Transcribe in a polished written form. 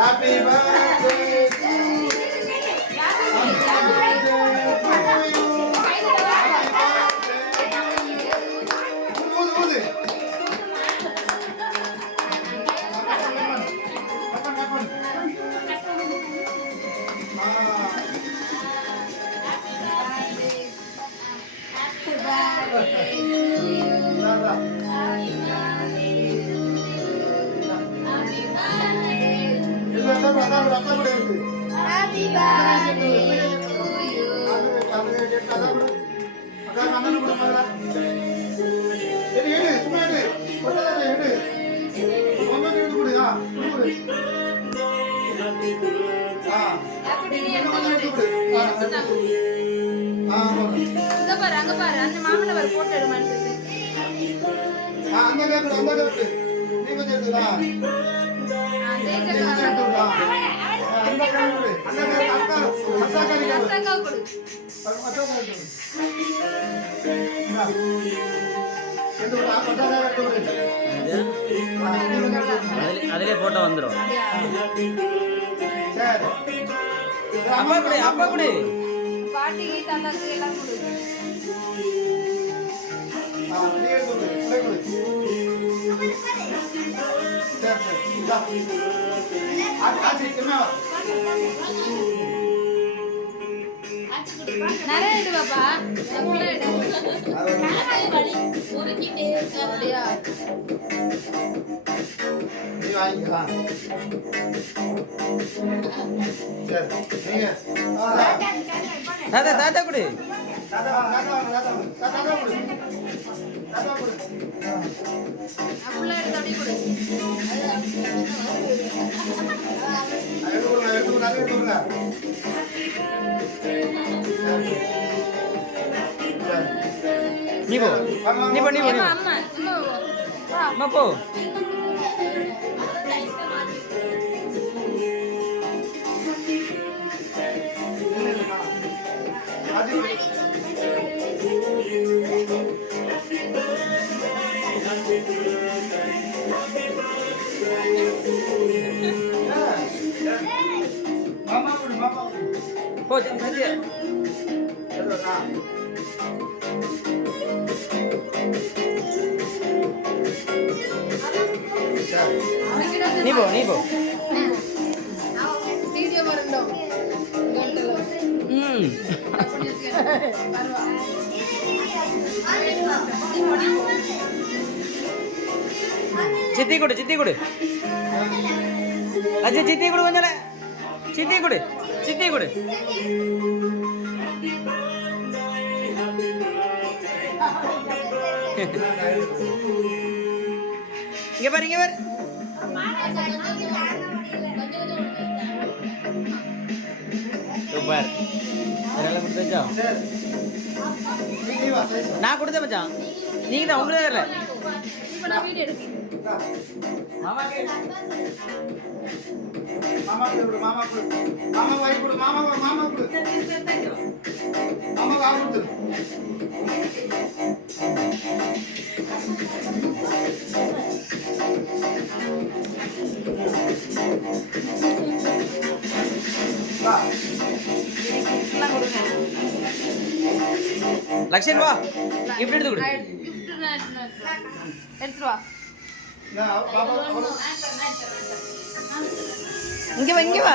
Happy birthday to you. Happy birthday to you. அங்க பாரு அந்த மாமன வர போட்டோ எடுமான்னு அந்த கேட்கு நீ கொஞ்சம் எடுத்துடா அந்த கேட்கு அக்கா கொடு அதிலே போட்டோ வந்துடும். அப்பா குடி அப்பா குடி பாட்டிக்கு தாத்தாக்கு எல்லாம் கொடு. நிறைய எடு பாப்பா தாத்தா தாத்தா குடி நீ போ நீ போ நீ போ அம்மா போ போ நீ போ நீ போ வீடியோ வரணும் சித்தி கொடு சித்தி கொடு அஜய் சித்தி கொடு கொஞ்சம் சித்தி கொடு சித்தி கொடு இங்க பாரு இங்க பாரு சூப்பர் அதெல்லாம் கொடுத்து வச்சா நான் கொடுத்த மச்சான் நீங்க தான் உங்களுக்கு தெரியல இப்போ நான் வீடியோ எடுக்கிறேன் மாமா கொடு மாமா கொடு மாமா வாய் கொடு மாமா கொடு மாமா கொடு மாமா வாய் கொடு வா லக்ஷ்மன் வா கிஃப்ட் எடுத்து கொடு எடுத்து வா இங்க வா